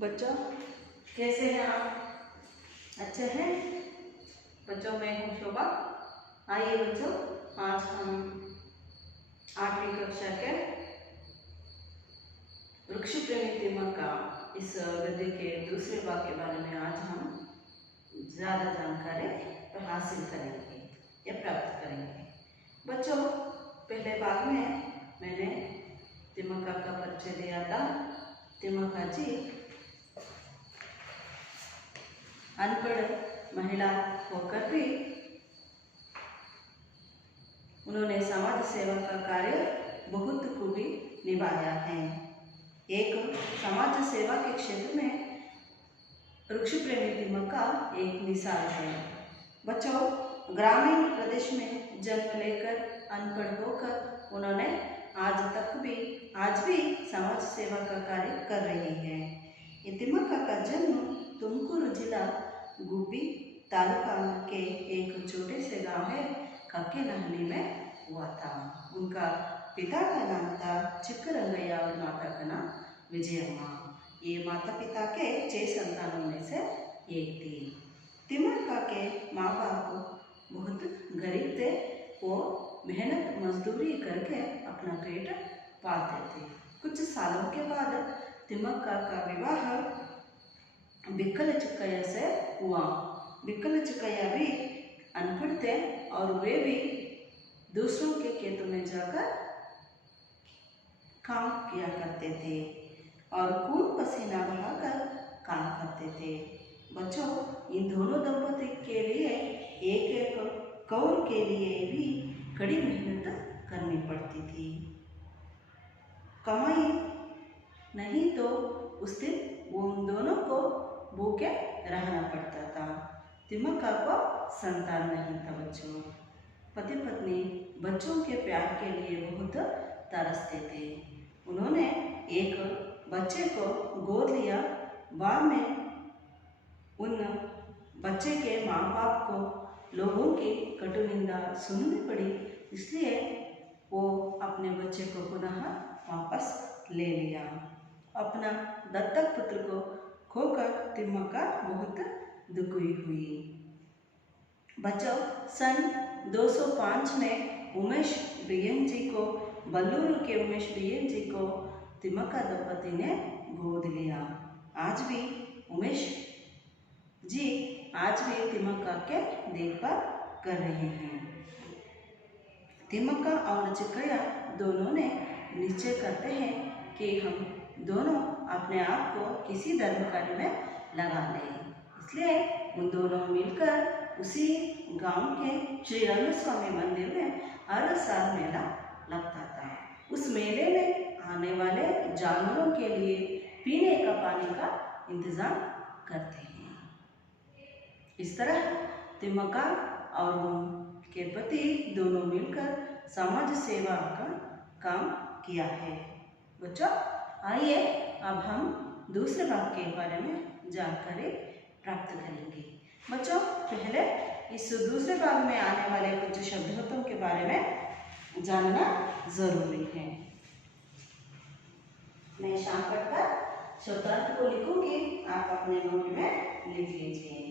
बच्चों कैसे हैं आप? अच्छे हैं बच्चों? मैं हूँ शोभा। आइए बच्चों, आज हम 8वीं कक्षा के वृक्ष प्रेमी तिमक का इस गद्य के दूसरे भाग के बारे में आज हम ज़्यादा जानकारी हासिल करेंगे या प्राप्त करेंगे। बच्चों, पहले भाग में मैंने तिमका का परिचय दिया था। तिमका जी अनपढ़ महिला होकर भी उन्होंने समाज सेवा का कार्य बहुत खूबी निभाया है। एक समाज सेवा के क्षेत्र में वृक्ष प्रेमी तिमका एक मिसाल है। बच्चों, ग्रामीण प्रदेश में जन्म लेकर अनपढ़ होकर उन्होंने आज भी समाज सेवा का कार्य कर रही है। ये तिमका का जन्म तुमकुरू जिला गुब्बी तालुका के एक छोटे से गांव है कक्केनहल्ली में हुआ था। उनका पिता का नाम था चिक्करंगैया और माता का नाम विजयम्मा। ये माता पिता के 6 संतानों में से एक थी। तिमका के माँ बाप बहुत गरीब थे। वो मेहनत मजदूरी करके अपना पेट पालते थे। कुछ सालों के बाद तिमका का विवाह बिक्कल चिक्कैया से हुआ। बिक्कल चिक्कैया भी अनपढ़ थे और वे भी दूसरों के खेतों में जाकर काम किया करते थे और खून पसीना बहाकर काम करते थे। बच्चों, इन दोनों दंपति के लिए एक कौर के लिए भी कड़ी मेहनत करनी पड़ती थी। कमाई नहीं तो उस दिन उन दोनों को भूखे रहना पड़ता था। तिमका को संतान नहीं था। बच्चों, पति पत्नी बच्चों के प्यार के लिए बहुत तरसते थे। उन्होंने एक बच्चे को गोद लिया। बाद में उन बच्चे के माँ बाप को लोगों की कटु निंदा सुननी पड़ी, इसलिए वो अपने बच्चे को पुनः वापस ले लिया। अपना दत्तक पुत्र को खोकर तिमका बहुत दुखी हुई। बच्चों, सन 205 में उमेश बियन जी को बल्लूरू के उमेश बियन जी को तिमका दंपति ने गोद लिया। आज भी उमेश जी तिमका के देखभाल कर रहे हैं। तिमका और चिक्कैया दोनों ने निश्चय करते हैं कि हम दोनों अपने आप को किसी धर्म कार्य में लगा लें। इसलिए उन दोनों मिलकर उसी गांव के श्री रंगस्वामी मंदिर में हर साल मेला लगता था। उस मेले में आने वाले जानवरों के लिए पीने का पानी का इंतजाम करते हैं। इस तरह तिमका और उनके पति दोनों मिलकर समाज सेवा का काम किया है। बच्चों, आइए अब हम दूसरे भाग के बारे में जानकारी प्राप्त करेंगे। बच्चों, पहले इस दूसरे भाग में आने वाले कुछ शब्दों के बारे में जानना जरूरी है। मैं शाम पढ़कर शब्दार्थ को लिखूंगी, आप अपने नोट में लिख लीजिए।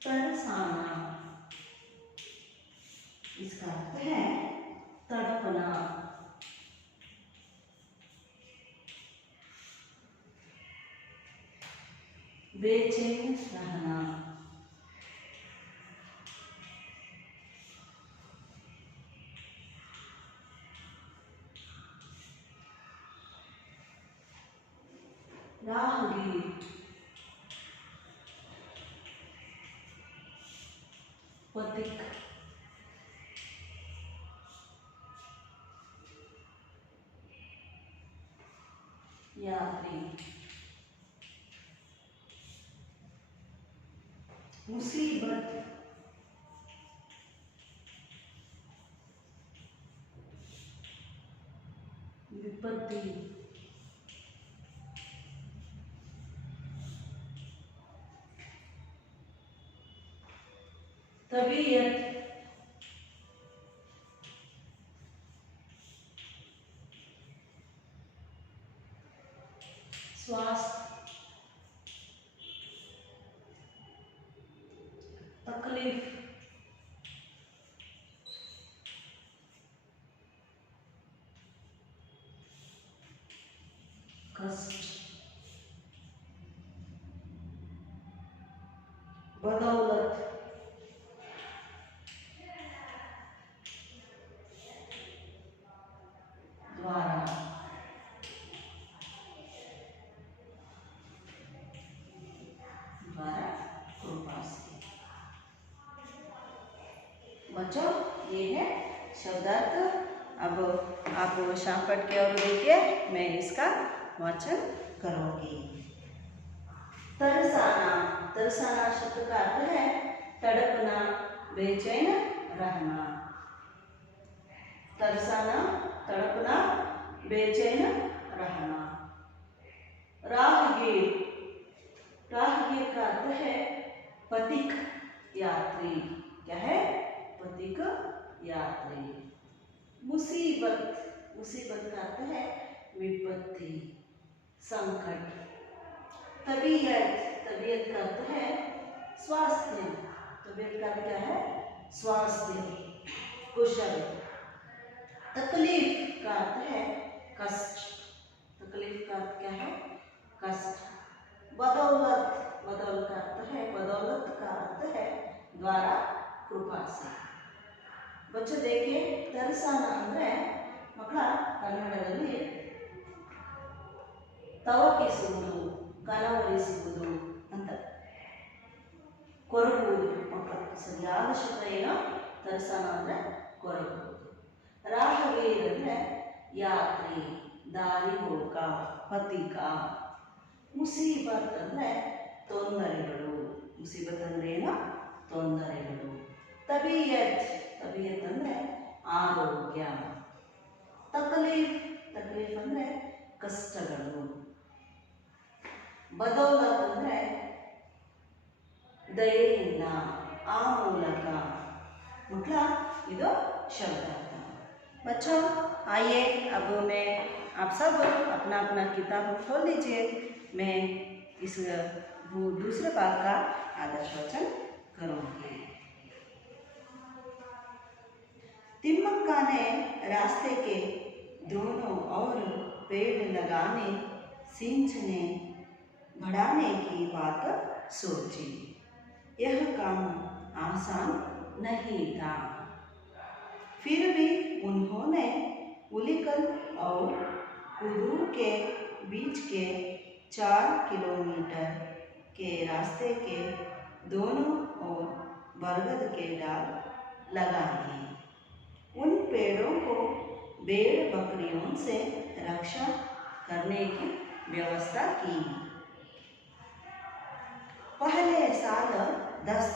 तरसाना, इसका अर्थ है तड़पना। बेचैन रहना। राहगीर, पथिक, यात्री, मुसीबत, विपत्ति, तबीयत, स्वास्थ्य, तकलीफ, कष्ट, बदौलत, द्वारा, द्वारा, कृपा से। बच्चों ये है शब्दार्थ। अब आप शाम पढ़ के और देखिए, मैं इसका वाचन करूंगी। तरसाना, तरसाना शब्द का अर्थ है तड़पना, बेचैन रहना। तरसाना, तड़पना, बेचैन रहना। राहगीर, राहगीर का अर्थ है पथिक यात्री। क्या है? पथिक यात्री। मुसीबत, मुसीबत का अर्थ है विपत्ति, संकट। तबीयत, तबीयत का अर्थ है स्वास्थ्य। तबीयत का अर्थ क्या है? स्वास्थ्य, कुशल। तकलीफ का अर्थ है कष्ट। तकलीफ का अर्थ क्या है? कष्ट। बदौलत, बदौलत का अर्थ है, बदौलत का अर्थ है द्वारा, कृपा से। बच्चे देखिए, तरಸಾನ ಅಂದ್ರೆ ಮಕ್ಕಳ ಕನ್ನಡದಲ್ಲಿ ತವಕಿಸುವುದು, ಕನವರಿಸುವುದು ಅಂತ. ಕೊರಗುವುದು ಮಕ್ಕಳು. ಸರಿಯಾದ ಶಬ್ದ ಏನು? ತರಸಾನ ಅಂದ್ರೆ ಕೊರಗುವುದು. ರಾಹಗೀರ್ ಅಂದ್ರೆ ಯಾತ್ರಿ, ದಾರಿ ಹೋಗ, ಪಥಿಕ. ಮುಸೀಬತ್ ಅಂದ್ರೆ ತೊಂದರೆಗಳು. ಮುಸೀಬತ್ ಅಂದ್ರೆ ಏನು? ತೊಂದರೆಗಳು. ತಬೀಯತ್, ತಬೀಯತ್ ಅಂದ್ರೆ ಆರೋಗ್ಯ. ತಕಲೀಫ್, ತಕಲೀಫ್ ಅಂದ್ರೆ ಕಷ್ಟಗಳು. ಬದೌಲತ್ ಅಂದ್ರೆ ದಯೆಯಿಂದ, ಆ ಮೂಲಕ. ಮಕ್ಕಳ ಇದು शब्दार्थ। बच्चों आइए, अब मैं आप सब अपना अपना किताब खोल लीजिए। मैं इस दूसरे भाग का आदर्श वचन करूँगी। तिम्मक्का ने रास्ते के दोनों ओर पेड़ लगाने, सिंचने, बढ़ाने की बात सोची। यह काम आसान नहीं था। फिर भी उन्होंने उलिकल और कुदूर के बीच के 4 किलोमीटर के रास्ते के दोनों ओर बरगद के डाल लगाए। उन पेड़ों को भेड़ बकरियों से रक्षा करने की व्यवस्था की। पहले साल 10,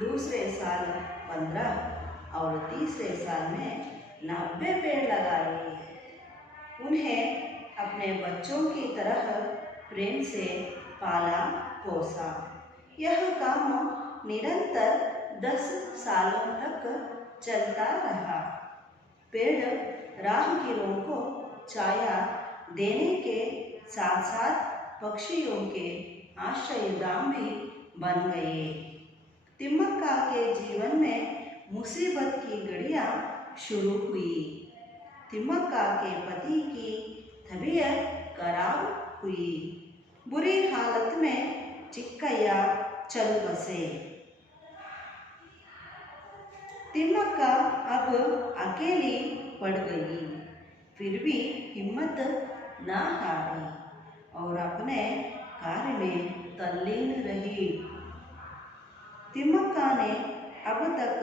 दूसरे साल 15 और तीसरे साल में 90 पेड़ लगाए। उन्हें अपने बच्चों की तरह प्रेम से पाला पोसा। यह काम निरंतर 10 सालों तक चलता रहा। पेड़ राहगीरों को छाया देने के साथ साथ पक्षियों के आश्रयधाम भी बन गए। तिम्मक्का के जीवन में मुसीबत की घड़ियाँ शुरू हुई। तिम्मक्का के पति की तबीयत खराब हुई। बुरी हालत में चिक्कैया चल बसे। तिम्मक्का अब अकेली पड़ गई, फिर भी हिम्मत न हारी और अपने कार्य में तल्लीन रही। तिम्मक्का ने अब तक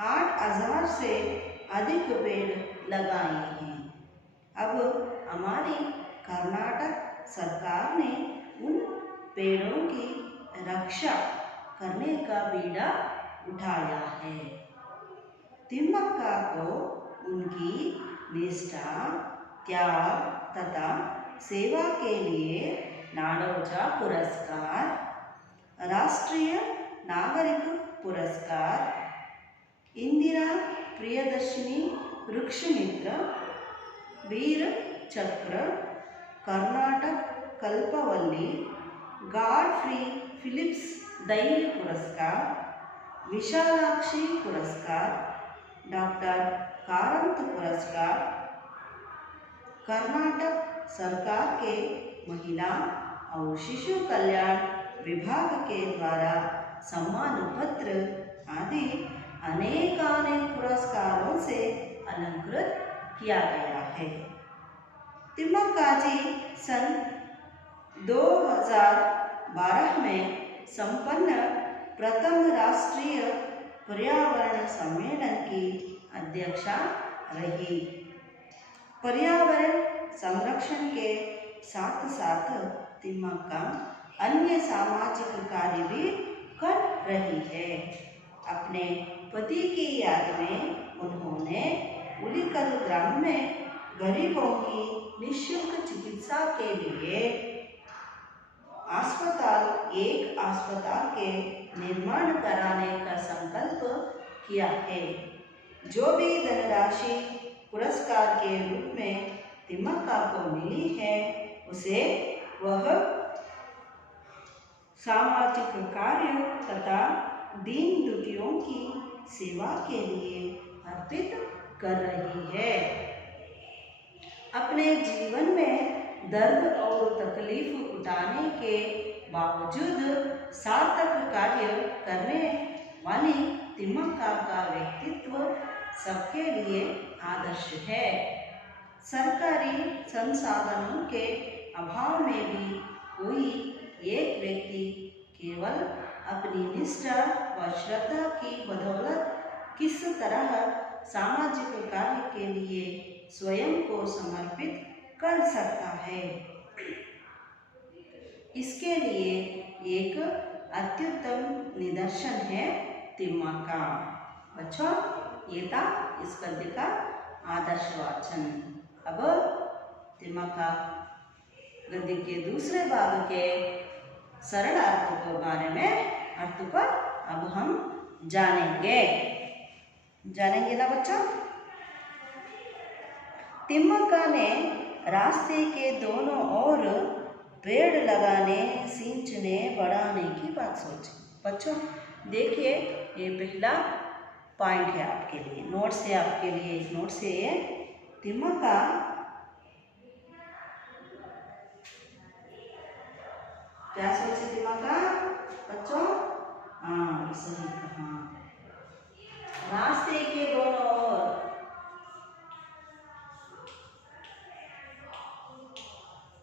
8000 से अधिक पेड़ लगाए हैं। अब हमारी कर्नाटक सरकार ने उन पेड़ों की रक्षा करने का बीड़ा उठाया है। तिम्मक्का को उनकी निष्ठा, त्याग तथा सेवा के लिए नाडोजा पुरस्कार, राष्ट्रीय नागरिक पुरस्कार, इंदिरा प्रियदर्शिनी वृक्ष मित्र, वीर चक्र, कर्नाटक कल्पवल्ली, गॉडफ्री फिलिप्स धैर्य पुरस्कार, विशालाक्षी पुरस्कार, डॉक्टर कारंत पुरस्कार, कर्नाटक सरकार के महिला और शिशु कल्याण विभाग के द्वारा सम्मान पत्र आदि अनेकानेक पुरस्कारों से अलंकृत किया गया है। तिम्मक्का जी सन 2012 में संपन्न प्रथम राष्ट्रीय पर्यावरण सम्मेलन की अध्यक्षा रही। पर्यावरण संरक्षण के साथ साथ तिम्मक्का अन्य सामाजिक कार्य भी कर रही है। अपने पति की याद में उन्होंने उलिकल ग्राम में गरीबों की निःशुल्क चिकित्सा के लिए एक अस्पताल के निर्माण कराने का संकल्प किया है। जो भी धनराशि पुरस्कार के रूप में तिम्मक्का को मिली है उसे वह सामाजिक कार्य तथा दीन दुखियों की सेवा के लिए अर्पित कर रही है। अपने जीवन में दर्द और तकलीफ उठाने के बावजूद सार्थक कार्य करने वाली तिम्मक्का का व्यक्तित्व सबके लिए आदर्श है। सरकारी संसाधनों के अभाव में भी कोई एक व्यक्ति केवल अपनी निष्ठा व श्रद्धा की बदौलत किस तरह सामाजिक कार्य के लिए स्वयं को समर्पित कर सकता है, इसके लिए एक अत्युत्तम निदर्शन है तिम्मक्का। बच्चों, ये था इस पद्य का आदर्श वाचन। अब तिम्मक्का गद्य के दूसरे भाग के सरल अर्थों के बारे में अर्थ पर अब हम जानेंगे ना बच्चों। तिम्मक्का ने रास्ते के दोनों ओर पेड़ लगाने, सींचने, बढ़ाने की बात सोची। बच्चों देखिए, ये पहला पॉइंट है आपके लिए, नोट से आपके लिए, इस नोट से तिम्मक्का क्या सोचे तिम्मक्का बच्चों? हाँ, सही कहा, रास्ते के दोनों ओर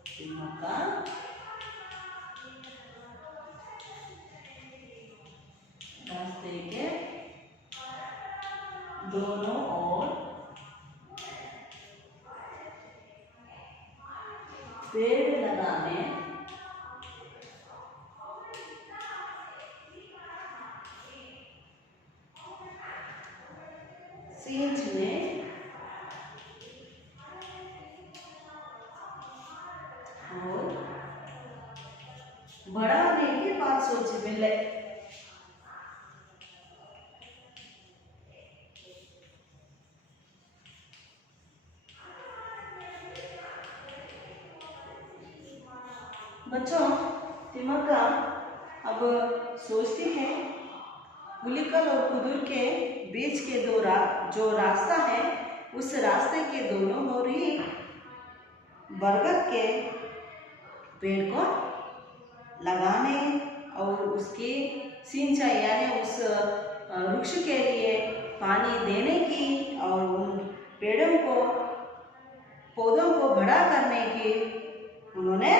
तिम्मक्का रास्ते के दोनों ओर पेड़ लगाने, सींचने और बढ़ाने की बात सोची पहले। बच्चों तिम्मक्का अब सोचती है उलिकल और कुदुर के बीच के जो रास्ता है उस रास्ते के दोनों ओर ही बरगद के पेड़ को लगाने और उसकी सिंचाई यानी उस वृक्ष के लिए पानी देने की और उन पेड़ों को पौधों को बड़ा करने की उन्होंने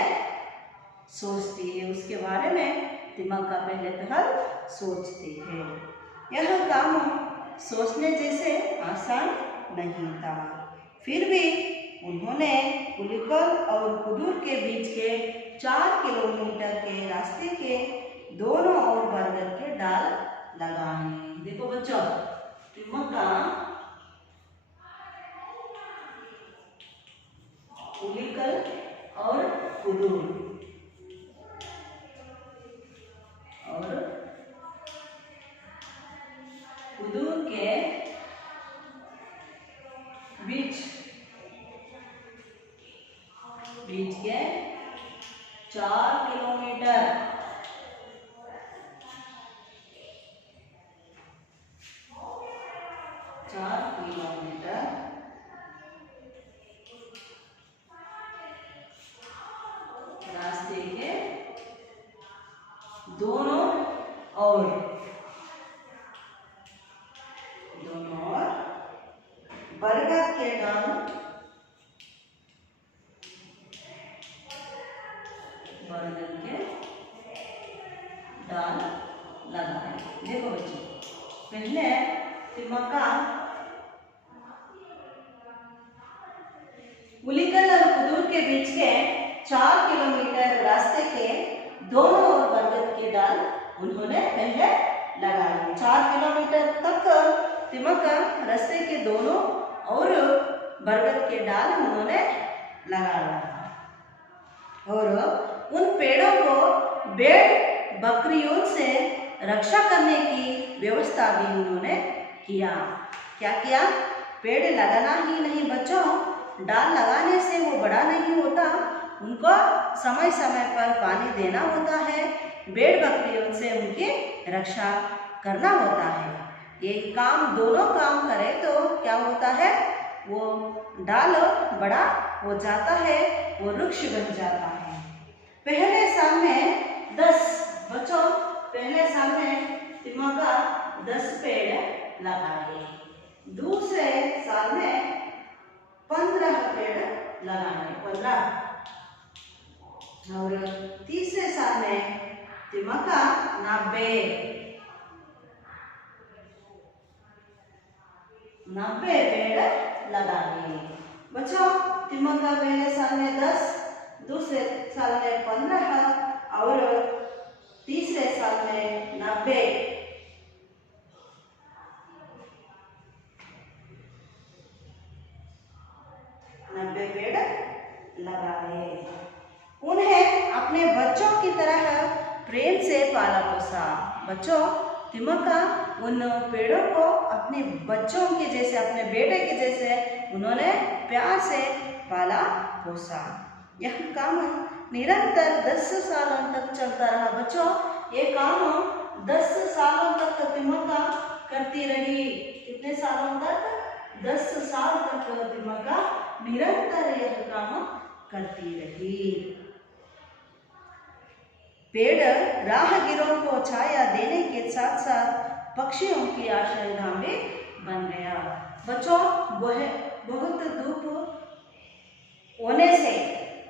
सोचती है। उसके बारे में तिम्मक्का पहले पहल सोचती है। यह काम सोचने जैसे आसान नहीं था, फिर भी उन्होंने उलिकल और कुदुर के बीच के 4 किलोमीटर के रास्ते के दोनों ओर बरगद के डाल लगाए। देखो बच्चों, तिम्मक्का उलिकल और कुदुर के बीच के 4 किलोमीटर। 4 किलोमीटर रास्ते के दोनों ओर बरगद के डाल लगाए। देखो बच्चों, पहले तिमक्का उलिकल और कुदूर के बीच के 4 किलोमीटर रास्ते के दोनों ओर बरगद के डाल उन्होंने पहले लगाए। 4 किलोमीटर तक तिमक्का रास्ते के दोनों और बरगद के डाल उन्होंने लगाया और उन पेड़ों को भेड़ बकरियों से रक्षा करने की व्यवस्था भी उन्होंने किया। क्या किया? पेड़ लगाना ही नहीं बच्चों, डाल लगाने से वो बड़ा नहीं होता, उनको समय समय पर पानी देना होता है, भेड़ बकरियों से उनकी रक्षा करना होता है। ये काम दोनों काम करे तो क्या होता है, वो डाल बड़ा हो जाता है, वो वृक्ष बन जाता है। पहले साल में 10 बच्चों, पहले साल में तिमक्का 10 पेड़ लगाए, दूसरे साल में 15 पेड़ लगाए, 15, और तीसरे साल में तिमक्का 90 पेड़ लगाए। बच्चों, तिमक्का पहले साल में 10, दूसरे साल में 15 और तीसरे साल में 90 पेड़ लगाए। उन्हें अपने बच्चों की तरह प्रेम से पाला पोसा। बच्चों, तिमक्का उन पेड़ों को अपने बच्चों के जैसे, अपने बेटे के जैसे उन्होंने प्यार से पाला पोसा। यह काम निरंतर 10 सालों तक चलता रहा। बच्चों, ये काम 10 सालों तक तिमक्का करती रही। कितने सालों तक? 10 साल तक तिमक्का निरंतर यह काम करती रही। पेड़ राहगीरों को छाया देने के साथ साथ पक्षियों की आश्रयधाम भी बन गया। बच्चों, बहुत धूप होने से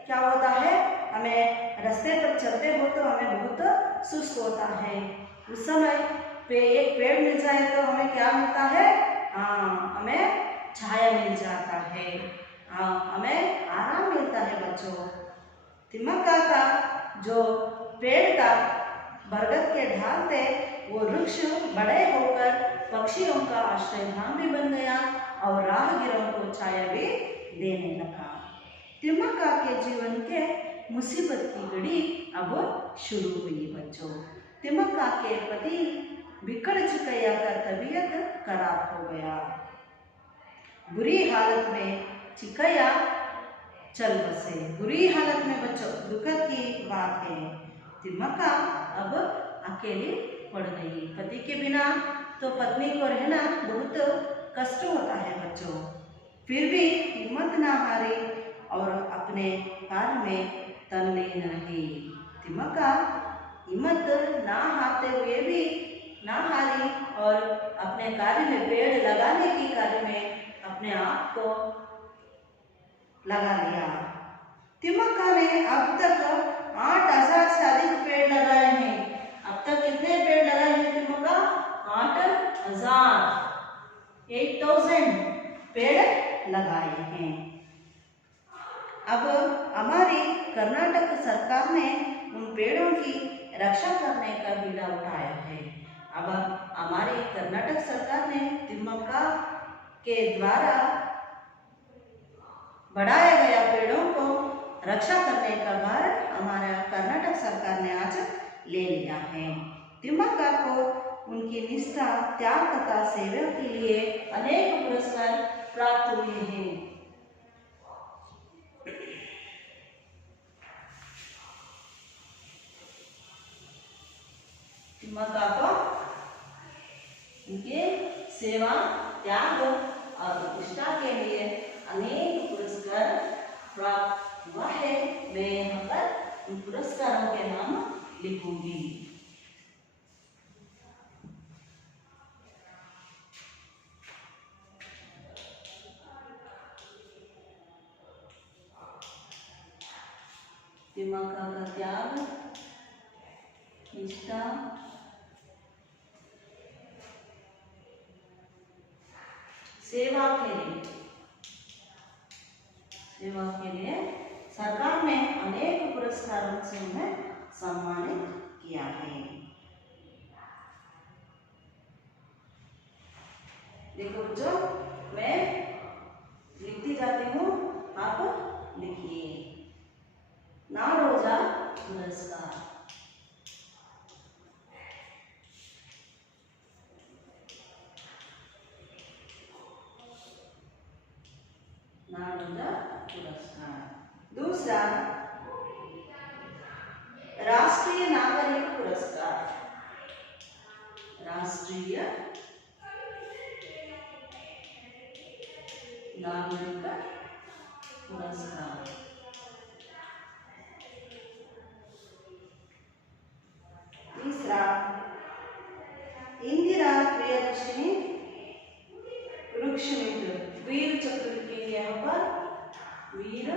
क्या होता है, हमें रास्ते पर चलते हो तो हमें बहुत सुस्त होता है। उस समय पे एक पेड़ मिल जाए तो हमें क्या मिलता है? हमें छाया मिल जाता है, हमें आराम मिलता है। बच्चों, तिमक्का का जो पेड़ का बरगद के ढाल थे, वो वृक्ष बड़े होकर पक्षियों का आश्रयधाम भी बन गया और राहगीरों को छाया भी देने लगा। तिमक्का के जीवन के मुसीबत की घड़ी अब शुरू हुई। बच्चों, तिमक्का के पति बिकट चिकैया का तबीयत खराब हो गया। बुरी हालत में चिकैया चल बसे। बुरी हालत में बच्चों, दुखद की बात है, तिमक्का अब अकेली पड़ गई। पति के बिना तो पत्नी को रहना बहुत कष्ट होता है। बच्चों, फिर भी हिम्मत ना हारी और अपने कार्य में तल्लीन रही। तिमक्का हिम्मत ना हारते हुए भी ना हारी और अपने कार्य में, पेड़ लगाने की कार्य में अपने आप को लगा लिया। तिमक्का ने अब तक 8000 से अधिक पेड़ लगाए हैं। अब तक कितने पेड़ लगाए हैं तिमक्का? 8000 पेड़ लगाए हैं। अब हमारी कर्नाटक सरकार ने उन पेड़ों की रक्षा करने का बीड़ा उठाया है। अब हमारी कर्नाटक सरकार ने तिमक्का के द्वारा बढ़ाया गया पेड़ों को रक्षा करने का भार हमारा कर्नाटक सरकार ने आज ले लिया है। तिमक्का को उनकी निष्ठा, त्याग तथा सेवा के लिए अनेक पुरस्कार प्राप्त हुए हैं। मक्का को उनके सेवा, त्याग और निष्ठा के लिए अनेक पुरस्कार प्राप्त हुआ है। मैं यहाँ पर उन पुरस्कारों के नाम लिखूंगी। मक्का का त्याग, निष्ठा, सेवा के लिए सरकार ने अनेक पुरस्कारों से उन्हें सम्मानित किया है। देखो बच्चों, मैं लिखती जाती हूँ, आप लिखिए। नाडोजा पुरस्कार, नाडोजा पुरस्कार। दूसरा, राष्ट्रीय नागरिक पुरस्कार, राष्ट्रीय नागरिक पुरस्कार। तीसरा, इंदिरा प्रियदर्शनी वृक्ष मित्र वीर चक्र लिखेंगे यहाँ पर, वीर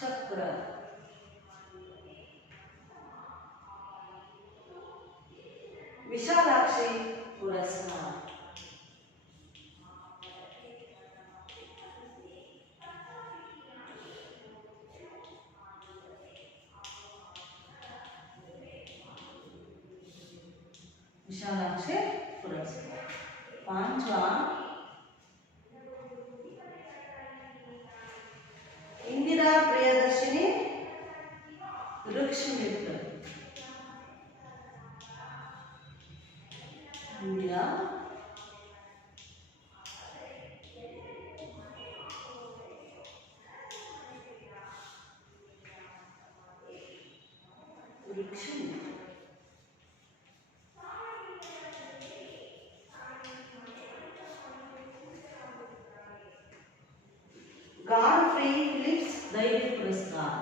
चक्र। विशालाक्षी पुरस्कार, विशालाक्षी पुरस्कार। पांचवा, इंदिरा प्रियदर्शनी वृक्ष मित्र, इंदिरा वृक्ष मित्र। गॉडफ्री फिलिप्स धैर्य पुरस्कार,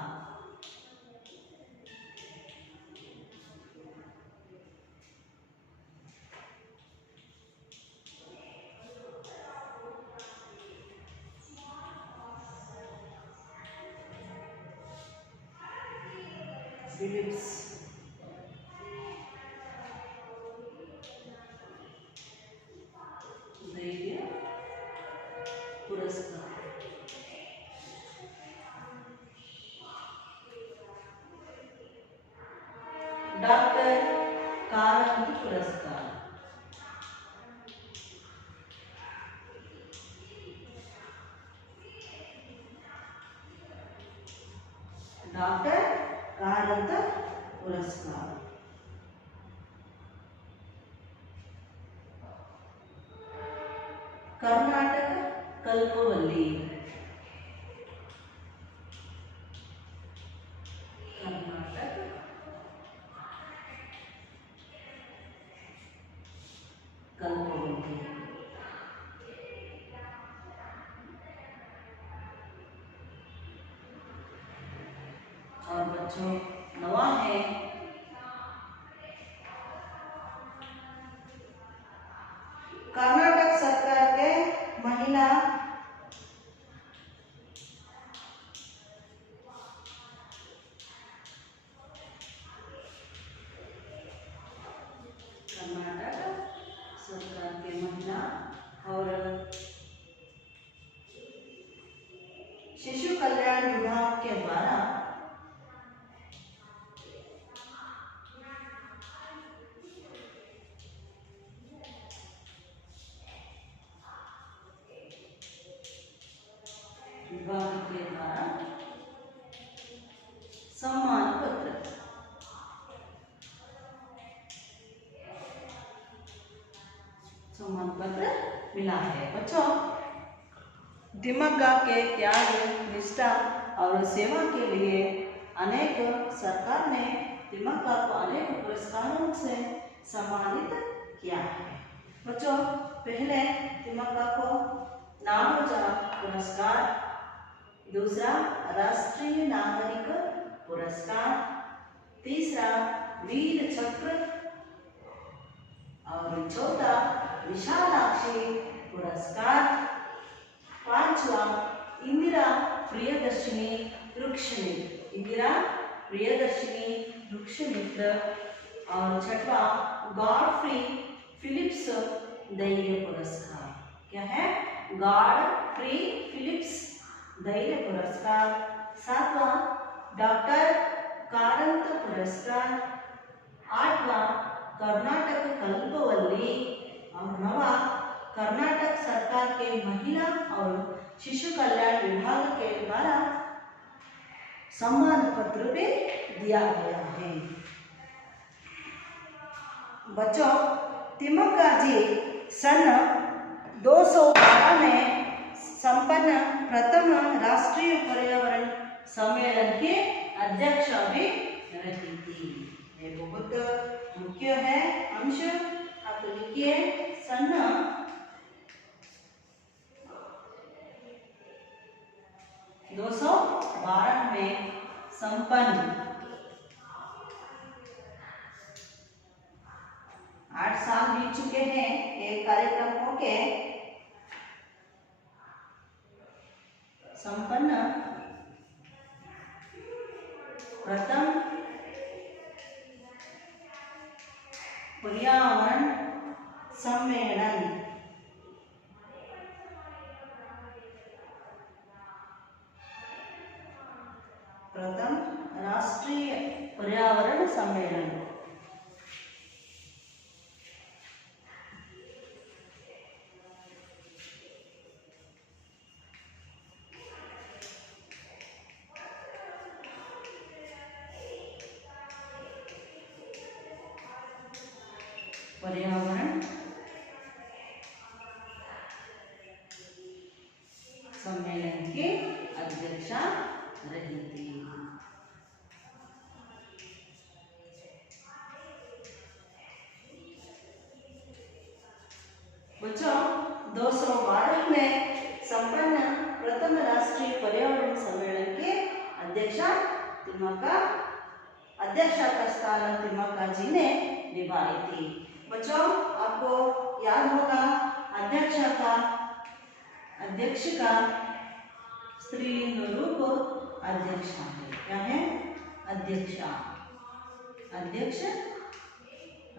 फिलिप्स धैर्य पुरस्कार। डॉक्टर कारंत पुरस्कार, डॉक्टर कारंत पुरस्कार। कर्नाटक कल्पवल्ली, कर्नाटक कल्पवल्ली। और बच्चों, नवा है कर्नाटक सरकार के महिला और शिशु कल्याण विभाग के द्वारा सम्मान पत्र मिला है। बच्चों, दिमग्गा के त्याग, निष्ठा और सेवा के लिए अनेक सरकार ने तिमक्का को अनेक पुरस्कारों से सम्मानित किया है। बच्चों, पहले तिमक्का को नाडोजा पुरस्कार, दूसरा राष्ट्रीय नागरिक पुरस्कार, तीसरा वीर चक्र और चौथा विशालाक्षी पुरस्कार, पांचवा इंदिरा प्रियदर्शिनी वृक्षमित्र, इंदिरा प्रियदर्शिनी वृक्षमित्र, और छठवा गॉडफ्री फिलिप्स धैर्य पुरस्कार। क्या है? गॉडफ्री फिलिप्स धैर्य पुरस्कार। सातवां डॉक्टर कारंत पुरस्कार, आठवां कर्नाटक कल्पवल्ली, और नवा कर्नाटक सरकार के महिला और शिशु कल्याण विभाग के द्वारा सम्मान पत्र भी दिया गया है। बच्चों, तिमक्का जी सन 212 में संपन्न प्रथम राष्ट्रीय पर्यावरण सम्मेलन के अध्यक्ष भी रही थी। ये बहुत मुख्य है अंश, आप लिखिए। सन 212 में संपन्न, 8 साल बीत चुके हैं एक कार्यक्रम के। संपन्न प्रथम पर्यावरण सम्मेलन, प्रथम राष्ट्रीय पर्यावरण सम्मेलन। पर्यावरण सम्मेलन के अध्यक्षा रही थी। बच्चों, 212 में संपन्न प्रथम राष्ट्रीय पर्यावरण सम्मेलन के अध्यक्षा तिमक्का, अध्यक्षा का स्थान तिमक्का जी ने निभाई थी। बच्चों, आपको याद होगा अध्यक्ष का स्त्रीलिंग रूप अध्यक्षा है। क्या है? अध्यक्षा, अध्यक्ष,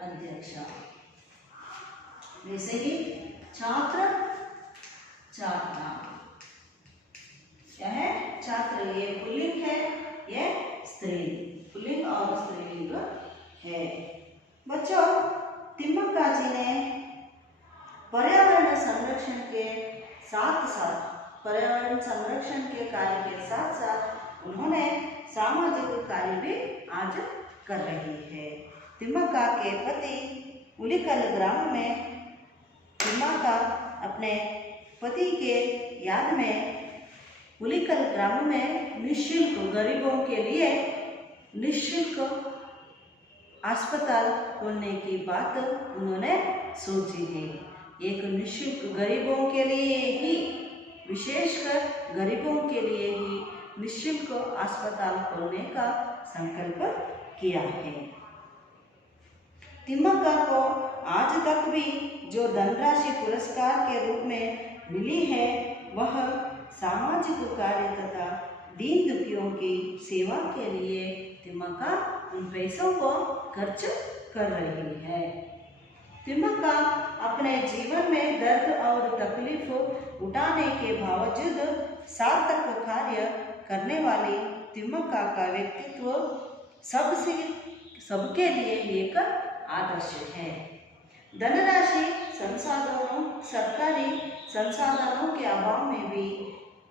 अध्यक्षा। वैसे ही छात्र, छात्रा। क्या है? छात्र, ये पुल्लिंग है, ये स्त्रीलिंग, पुल्लिंग और स्त्रीलिंग है। बच्चों, तिमक्का जी ने पर्यावरण संरक्षण के साथ साथ, पर्यावरण संरक्षण के कार्य के साथ साथ उन्होंने सामाजिक कार्य भी आज कर रही है। तिमक्का के पति उलिकल ग्राम में तिमक्का अपने पति के याद में उलिकल ग्राम में निःशुल्क गरीबों के लिए निःशुल्क अस्पताल खोलने की बात उन्होंने सोची है। एक निःशुल्क गरीबों के लिए ही, विशेषकर गरीबों के लिए ही निःशुल्क अस्पताल खोलने का संकल्प किया है। तिमक्का को आज तक भी जो धनराशि पुरस्कार के रूप में मिली है, वह सामाजिक कार्य तथा दीन दुखियों की सेवा के लिए तिमक्का उन पैसों को खर्च कर रही है। तिमक्का अपने जीवन में दर्द और तकलीफ उठाने के बावजूद सार्थक कार्य करने वाली तिमक्का का व्यक्तित्व सबके लिए एक आदर्श है। धनराशि, संसाधनों, सरकारी संसाधनों के अभाव में भी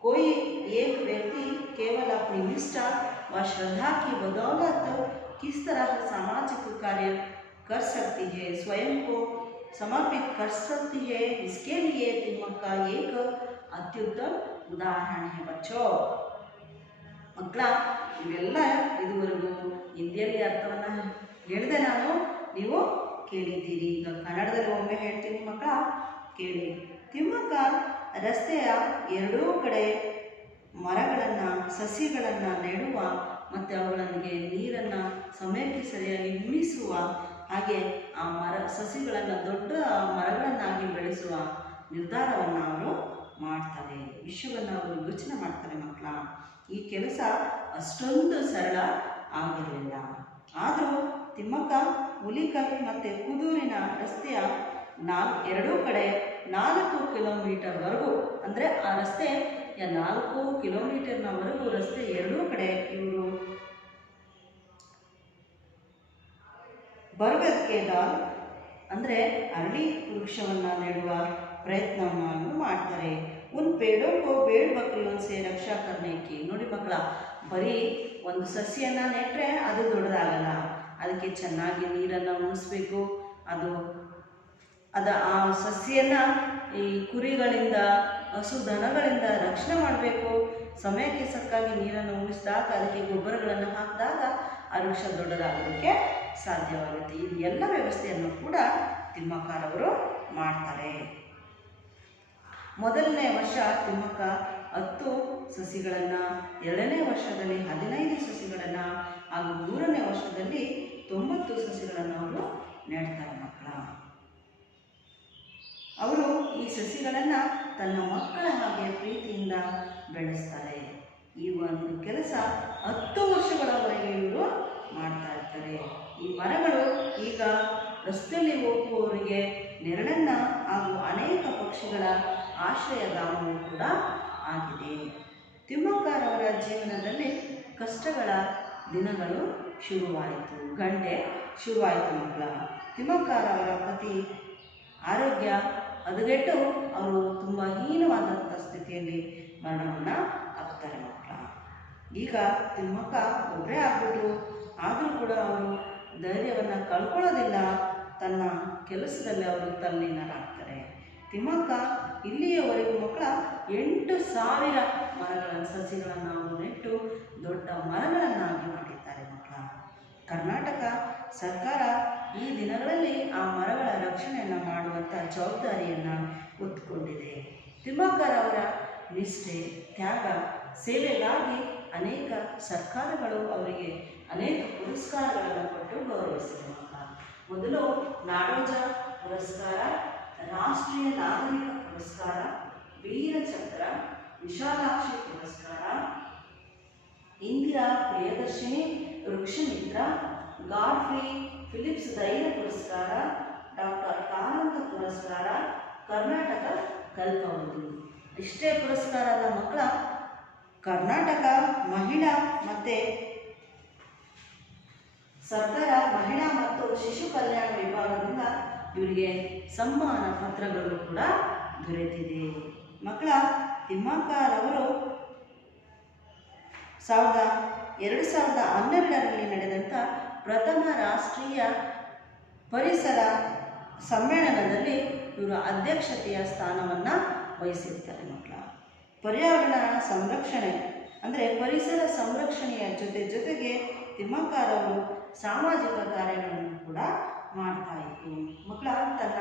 कोई एक व्यक्ति केवल अपनी निष्ठा व श्रद्धा की बदौलत किस तरह सामाजिक कार्य कर सकती है, स्वयं को समर्पित कर सकती है, इसके लिए तिमक्का एक अत्युत्तम उदाहरण है। बच्चों, ಮಕ್ಕಳ, ಇವೆಲ್ಲ ಇದುವರೆಗೂ ಹಿಂದಿಯಲ್ಲಿ ಅರ್ಥವನ್ನು ಹೇಳಿದೆ ನಾನು, ನೀವು ಕೇಳಿದ್ದೀರಿ. ಈಗ ಕನ್ನಡದಲ್ಲಿ ಒಮ್ಮೆ ಹೇಳ್ತೀನಿ ಮಕ್ಕಳ, ಕೇಳಿ. ತಿಮ್ಮಕ್ಕ ರಸ್ತೆಯ ಎರಡೂ ಕಡೆ ಮರಗಳನ್ನು, ಸಸಿಗಳನ್ನು ನೆಡುವ ಮತ್ತು ಅವುಗಳಿಗೆ ನೀರನ್ನು ಸಮಯಕ್ಕೆ ಸರಿಯಾಗಿ ಉಣಿಸುವ, ಹಾಗೆ ಆ ಸಸಿಗಳನ್ನು ದೊಡ್ಡ ಮರಗಳನ್ನಾಗಿ ಬೆಳೆಸುವ ನಿರ್ಧಾರವನ್ನು ಅವರು ಮಾಡ್ತಾರೆ. ವಿಶ್ವವನ್ನು ಅವರು ಯೋಚನೆ ಮಾಡ್ತಾರೆ ಮಕ್ಕಳ. ಈ ಕೆಲಸ ಅಷ್ಟೊಂದು ಸರಳ ಆಗಿರಲಿಲ್ಲ. ಆದರೂ ತಿಮ್ಮಕ್ಕ ಹುಲಿಕಲ್ ಮತ್ತು ಕುದೂರಿನ ರಸ್ತೆಯ ಎರಡೂ ಕಡೆ 4 ಕಿಲೋಮೀಟರ್ವರೆಗೂ, ಅಂದರೆ ಆ ರಸ್ತೆ 4 ಕಿಲೋಮೀಟರ್ನವರೆಗೂ ರಸ್ತೆ ಎರಡೂ ಕಡೆ ಇವರು ಬರ್ಗದ್ಕೆ ಡಾಲ್ ಅಂದರೆ ಅರಳಿ ವೃಕ್ಷವನ್ನು ನೆಡುವ ಪ್ರಯತ್ನವನ್ನು ಮಾಡ್ತಾರೆ. ಒಂದು ಪೇಡೋಕೋ ಬೇಡ್ ಬಕ್ರಿ ಒಂದ್ಸೆ ರಕ್ಷಾ ಕರ್ನೇಕಿ. ನೋಡಿ ಮಕ್ಕಳ, ಬರೀ ಒಂದು ಸಸಿಯನ್ನು ನೆಟ್ಟರೆ ಅದು ದೊಡ್ಡದಾಗಲ್ಲ, ಅದಕ್ಕೆ ಚೆನ್ನಾಗಿ ನೀರನ್ನು ಉಣಿಸ್ಬೇಕು. ಆ ಸಸಿಯನ್ನು ಈ ಕುರಿಗಳಿಂದ, ಹಸು ದನಗಳಿಂದ ರಕ್ಷಣೆ ಮಾಡಬೇಕು. ಸಮಯಕ್ಕೆ ಸಕ್ಕಾಗಿ ನೀರನ್ನು ಉಣಿಸಿದಾಗ, ಅದಕ್ಕೆ ಗೊಬ್ಬರಗಳನ್ನು ಹಾಕಿದಾಗ ಆ ವೃಕ್ಷ ದೊಡ್ಡದಾಗೋದಕ್ಕೆ ಸಾಧ್ಯವಾಗುತ್ತೆ. ಇದು ಎಲ್ಲ ವ್ಯವಸ್ಥೆಯನ್ನು ಕೂಡ ತಿಮ್ಮಕ್ಕರವರು ಮಾಡ್ತಾರೆ. ಮೊದಲನೇ ವರ್ಷ ತಿಮ್ಮಕ್ಕ 10 ಸಸಿಗಳನ್ನು, 2ನೇ ವರ್ಷದಲ್ಲಿ 15 ಸಸಿಗಳನ್ನು, ಹಾಗೂ 3ನೇ ವರ್ಷದಲ್ಲಿ 90 ಸಸಿಗಳನ್ನು ಅವರು ನೆಡ್ತಾರೆ ಮಕ್ಕಳ. ಅವರು ಈ ಸಸಿಗಳನ್ನು ತನ್ನ ಮಕ್ಕಳ ಹಾಗೆ ಪ್ರೀತಿಯಿಂದ ಬೆಳೆಸ್ತಾರೆ. ಈ ಒಂದು ಕೆಲಸ 10 ವರ್ಷಗಳವರೆಗೆ ಇವರು ಮಾಡ್ತಾ ಇರ್ತಾರೆ. ಈ ಮರಗಳು ಈಗ ರಸ್ತೆಯಲ್ಲಿ ಹೋಗುವವರಿಗೆ ನೆರಳನ್ನು ಹಾಗೂ ಅನೇಕ ಪಕ್ಷಿಗಳ ಆಶ್ರಯಧಾಮವೂ ಕೂಡ ಆಗಿದೆ. ತಿಮ್ಮಕ್ಕರವರ ಜೀವನದಲ್ಲಿ ಕಷ್ಟಗಳ ದಿನಗಳು ಶುರುವಾಯಿತು, ಗಂಟೆ ಶುರುವಾಯಿತು ಮಕ್ಕಳ. ತಿಮ್ಮಕ್ಕರವರ ಪತಿ ಆರೋಗ್ಯ ಹದಗೆಟ್ಟು ಅವರು ತುಂಬ ಹೀನವಾದಂಥ ಸ್ಥಿತಿಯಲ್ಲಿ ಮರಣವನ್ನು ಅಪ್ತಾರೆ ಮಕ್ಕಳ. ಈಗ ತಿಮ್ಮಕ್ಕ ಒಬ್ಬರೇ ಆಗ್ಬಿಟ್ರು. ಆದರೂ ಕೂಡ ಅವರು ಧೈರ್ಯವನ್ನು ಕಳ್ಕೊಳ್ಳೋದಿಲ್ಲ. ತನ್ನ ಕೆಲಸದಲ್ಲಿ ಅವರು ತಲ್ಲೀನರಾಗ್ತಾರೆ. ತಿಮ್ಮಕ್ಕ ಇಲ್ಲಿಯವರೆಗೂ ಮಕ್ಕಳ 8,000 ಸಸಿಗಳನ್ನು ಅವರು ನೆಟ್ಟು ದೊಡ್ಡ ಮರಗಳನ್ನಾಗಿ ಮಾಡಿದ್ದಾರೆ ಮಕ್ಕಳ. ಕರ್ನಾಟಕ ಸರ್ಕಾರ ಈ ದಿನಗಳಲ್ಲಿ ಆ ಮರಗಳ ರಕ್ಷಣೆಯನ್ನು ಮಾಡುವಂಥ ಜವಾಬ್ದಾರಿಯನ್ನು ಹೊತ್ತುಕೊಂಡಿದೆ. ತಿಮ್ಮಕ್ಕರವರ ನಿಷ್ಠೆ, ತ್ಯಾಗ, ಸೇವೆಗಾಗಿ ಅನೇಕ ಸರ್ಕಾರಗಳು ಅವರಿಗೆ ಅನೇಕ ಪುರಸ್ಕಾರಗಳನ್ನು ಕೊಟ್ಟು ಗೌರವಿಸಿದೆ ಮಕ್ಕಳ. ಮೊದಲು ನಾಡೋಜ ಪುರಸ್ಕಾರ, ರಾಷ್ಟ್ರೀಯ ನಾಗರಿಕ ಪುರಸ್ಕಾರ, ವೀರಚಕ್ರ, ವಿಶಾಲಾಕ್ಷಿ ಪುರಸ್ಕಾರ, ಇಂದಿರಾ ಪ್ರಿಯದರ್ಶಿನಿ ವೃಕ್ಷಮಿತ್ರ, ಗಾಡ್ಫ್ರಿ ಫಿಲಿಪ್ಸ್ ಧೈರ್ಯ ಪುರಸ್ಕಾರ, ಡಾಕ್ಟರ್ ಕಾರಂತ ಪುರಸ್ಕಾರ, ಕರ್ನಾಟಕ ಕಲ್ಪವೃದ್ಧಿ. ಇಷ್ಟೇ ಪುರಸ್ಕಾರದ ಮಕ್ಕಳ ಕರ್ನಾಟಕ ಮಹಿಳಾ ಮತ್ತು ಸರ್ಕಾರ ಮಹಿಳಾ ಮತ್ತು ಶಿಶು ಕಲ್ಯಾಣ ವಿಭಾಗದಿಂದ ಇವರಿಗೆ ಸನ್ಮಾನ ಪತ್ರಗಳು ಕೂಡ ದೊರೆತಿದೆ ಮಕ್ಕಳ. ತಿಮ್ಮಕ್ಕರವರು 2012ರಲ್ಲಿ ನಡೆದಂಥ ಪ್ರಥಮ ರಾಷ್ಟ್ರೀಯ ಪರಿಸರ ಸಮ್ಮೇಳನದಲ್ಲಿ ಇವರು ಅಧ್ಯಕ್ಷತೆಯ ಸ್ಥಾನವನ್ನು ವಹಿಸಿರ್ತಾರೆ ಮಕ್ಕಳ. ಪರ್ಯಾವರಣ ಸಂರಕ್ಷಣೆ ಅಂದರೆ ಪರಿಸರ ಸಂರಕ್ಷಣೆಯ ಜೊತೆಗೆ ತಿಮ್ಮಕ್ಕರವರು ಸಾಮಾಜಿಕ ಕಾರ್ಯಗಳನ್ನು ಕೂಡ ಮಾಡ್ತಾ ಇತ್ತು ಮಕ್ಕಳ. ತನ್ನ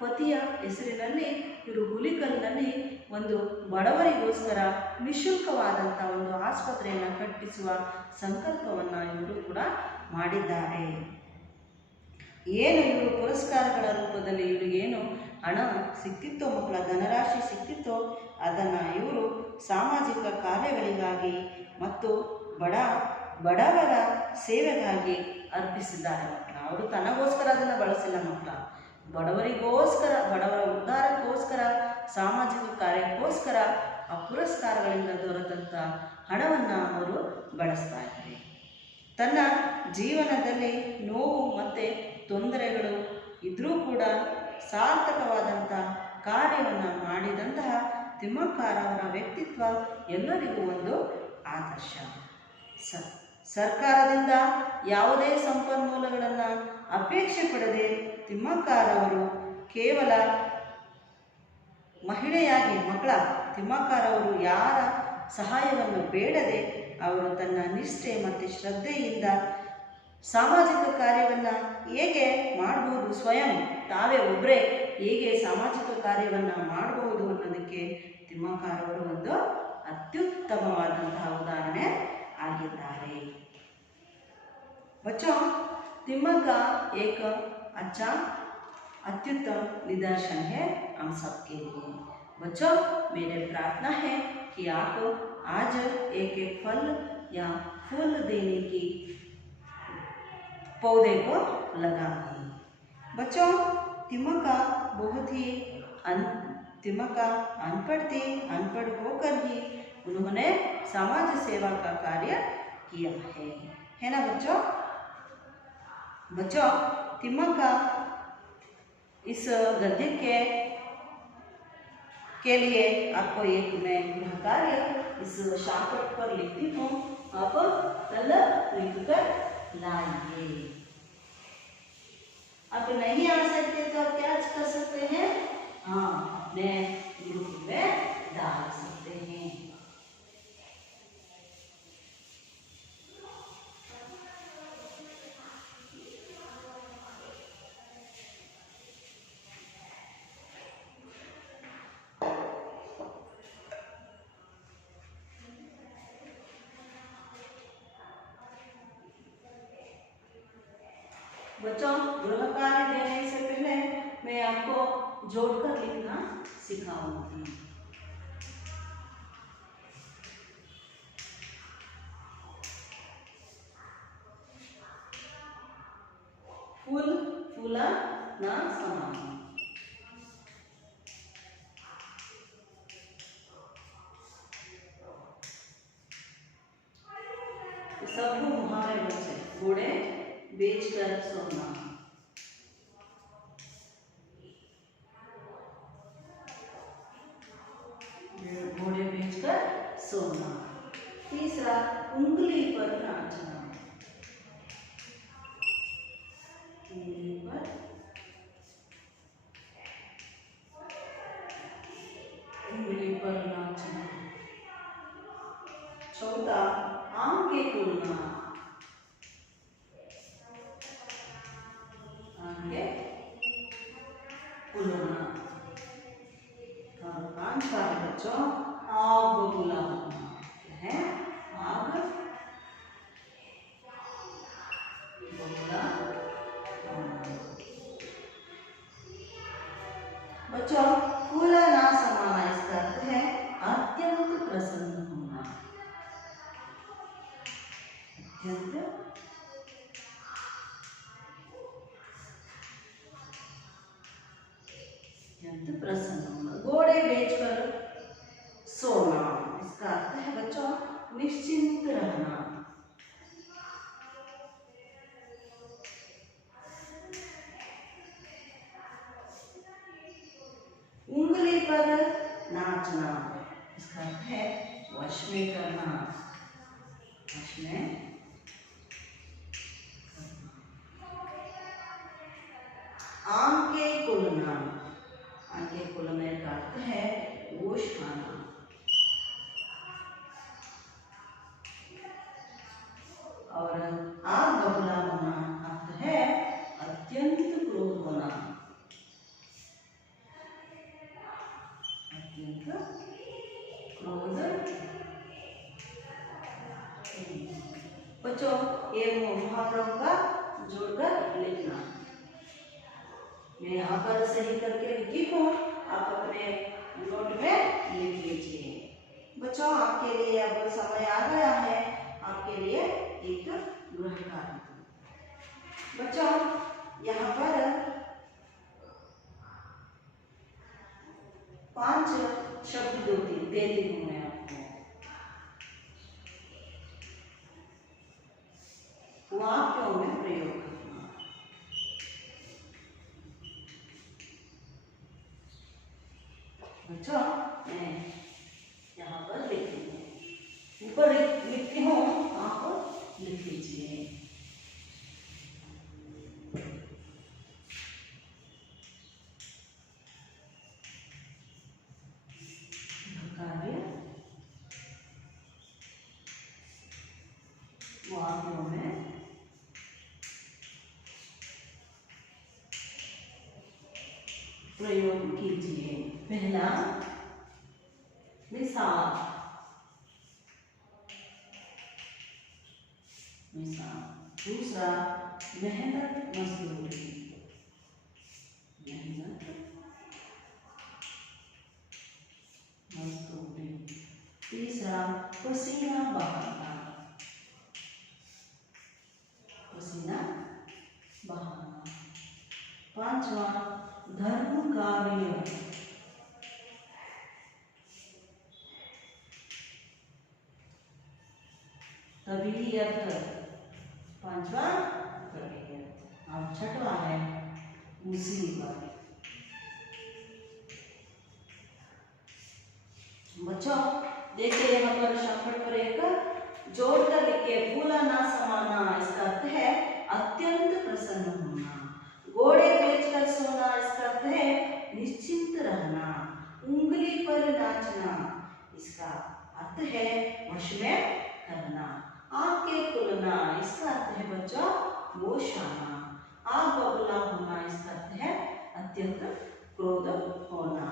ಪತಿಯ ಹೆಸರಿನಲ್ಲಿ ಇವರು ಹುಲಿಕಲ್ನಲ್ಲಿ ಒಂದು ಬಡವರಿಗೋಸ್ಕರ ನಿಶುಲ್ಕವಾದಂಥ ಒಂದು ಆಸ್ಪತ್ರೆಯನ್ನು ಕಟ್ಟಿಸುವ ಸಂಕಲ್ಪವನ್ನು ಇವರು ಕೂಡ ಮಾಡಿದ್ದಾರೆ. ಏನು ಇವರು ಪುರಸ್ಕಾರಗಳ ರೂಪದಲ್ಲಿ ಇವರಿಗೇನು ಹಣ ಸಿಕ್ತಿತ್ತೋ ಮಕ್ಕಳ, ಧನರಾಶಿ ಸಿಕ್ತಿತ್ತೋ, ಅದನ್ನು ಇವರು ಸಾಮಾಜಿಕ ಕಾರ್ಯಗಳಿಗಾಗಿ ಮತ್ತು ಬಡವರ ಸೇವೆಗಾಗಿ ಅರ್ಪಿಸಿದ್ದಾರೆ ಮಕ್ಕಳ. ಅವರು ತನಗೋಸ್ಕರ ಅದನ್ನು ಬಳಸಿಲ್ಲ ಮಕ್ಕಳ, ಬಡವರಿಗೋಸ್ಕರ, ಬಡವರ ಉದ್ಧಾರಕ್ಕೋಸ್ಕರ, ಸಾಮಾಜಿಕ ಕಾರ್ಯಕ್ಕೋಸ್ಕರ ಆ ಪುರಸ್ಕಾರಗಳಿಂದ ದೊರೆತಂಥ ಹಣವನ್ನು ಅವರು ಬಳಸ್ತಾ ಇದ್ದಾರೆ. ತನ್ನ ಜೀವನದಲ್ಲಿ ನೋವು ಮತ್ತು ತೊಂದರೆಗಳು ಇದ್ದರೂ ಕೂಡ ಸಾರ್ಥಕವಾದಂಥ ಕಾರ್ಯವನ್ನು ಮಾಡಿದಂತಹ ತಿಮ್ಮಕ್ಕರವರ ವ್ಯಕ್ತಿತ್ವ ಎಲ್ಲರಿಗೂ ಒಂದು ಆದರ್ಶ. ಸರ್ಕಾರದಿಂದ ಯಾವುದೇ ಸಂಪನ್ಮೂಲಗಳನ್ನು ಅಪೇಕ್ಷೆ ಪಡೆದೇ ತಿಮ್ಮಕ್ಕರವರು ಕೇವಲ ಮಹಿಳೆಯಾಗಿ ಮಕ್ಕಳ ತಿಮ್ಮಕ್ಕರವರು ಯಾರ ಸಹಾಯವನ್ನು ಬೇಡದೆ ಅವರು ತನ್ನ ನಿಷ್ಠೆ ಮತ್ತು ಶ್ರದ್ಧೆಯಿಂದ ಸಾಮಾಜಿಕ ಕಾರ್ಯವನ್ನು ಹೇಗೆ ಮಾಡಬಹುದು, ಸ್ವಯಂ ತಾವೇ ಒಬ್ಬರೇ ಹೇಗೆ ಸಾಮಾಜಿಕ ಕಾರ್ಯವನ್ನು ಮಾಡಬಹುದು ಅನ್ನೋದಕ್ಕೆ ತಿಮ್ಮಕ್ಕರವರು ಒಂದು ಅತ್ಯುತ್ತಮವಾದಂತಹ ಉದಾಹರಣೆ ಆಗಿದ್ದಾರೆ. बच्चों, तिम्मक का एक अच्छा अत्युत्तम निदर्शन है हम सबके लिए. बच्चों, मेरी प्रार्थना है कि आप आज एक एक फल या फूल देने की पौधे को लगाएं. बच्चों, तिम्मक बहुत ही तिम्मक अनपढ़ होकर ही उन्होंने समाज सेवा का कार्य किया है ना बच्चों. बच्चों, तिम्मक इस गद्य के लिए आपको एक मैं गृह कार्य इस शार्टकट पर लिखती हूँ, आप कल लिख कर लाइए. आप नहीं आ सकते तो आप क्या कर सकते हैं, हाँ अपने ग्रुप में डाल सकते हैं. बच्चों, गृह कार्य देने से पहले मैं आपको जोड़कर लिखना सिखाऊंगी. फूल फूला ना समान, सब मुहावरे में से घोड़े बेच कर सोना, घोड़े बेच कर सोना. तीसरा, उंगली पर नाचना, उंगली पर नाचना. चौथा, आंखें खोलना, आंखें खोलना. और पांचवा है बच्चों, आग बुलाना. क्या है, आग बुलाना. बच्चों, फूला ना समाना इसका अर्थ है अत्यंत प्रसन्न होना, अत्यंत प्रसन्न होना. घोड़े बेचकर सोना इसका अर्थ है बच्चों निश्चिंत रहना. उंगली पर नाचना इसका अर्थ है वश में करना, वश में. आंखें खुलना, आंखें खुलने का अर्थ है होश आना. और आग बबूला होना अर्थ है अत्यंत क्रोध होना, अत्यंत क्रोध. बच्चों, ये मुहावरों का जोड़कर लिखना. मैं यहाँ पर सही करके लिखी हूँ, आप अपने नोट में लिख लीजिए. बच्चों, आपके लिए अब समय आ गया है आपके लिए एक गृह कार्य. बच्चों, यहाँ पर 5 शब्द देती हूँ मैं आपको. वाक्यों में प्रयोग करना. बच्चों, मैं यहाँ पर लिखती हूँ, ऊपर लिखती हूँ, आप लिख लीजिए. कार्य प्रयोग कीजिए। पहला मिसाल, मिसाल। दूसरा मेहनत मजदूरी, मेहनत मजदूरी। तीसरा पसीना बहाना, पसीना बहाना। पांचवा धर्म कार्य, तबीयत। पांचवा तबीयत। और छठवा है मुसीबत। बच्चों देखिए यहाँ पर शब्द पर एक जोड़कर लिखे, भूला ना समाना, इसका अर्थ है अत्यंत प्रसन्न होना। घोड़े बेचकर सोना, इसका अर्थ है निश्चिंत रहना। उंगली पर नाचना, इसका अर्थ है वश में करना। आंखें खुलना, इसका अर्थ है बच्चों होश आना। आग बबूला होना, इसका अर्थ है अत्यंत क्रोध होना।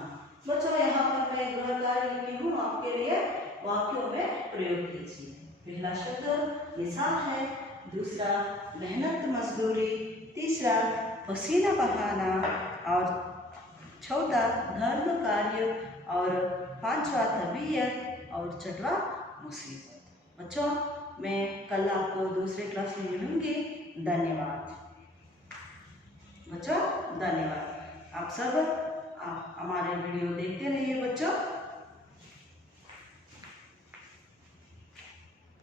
बच्चों यहाँ पर मैं गृह कार्य लिखी हूँ, आपके लिए वाक्यों में प्रयोग कीजिए। पहला शब्द मिसाल है, दूसरा मेहनत मजदूरी, तीसरा पसीना बहाना, और चौथा धर्म कार्य, और पांचवा तबीयत, और छठवा मुसीबत। बच्चों मैं कल आपको दूसरे क्लास में मिलूंगी। धन्यवाद बच्चों, धन्यवाद। आप सब हमारे वीडियो देखते रहिए बच्चों।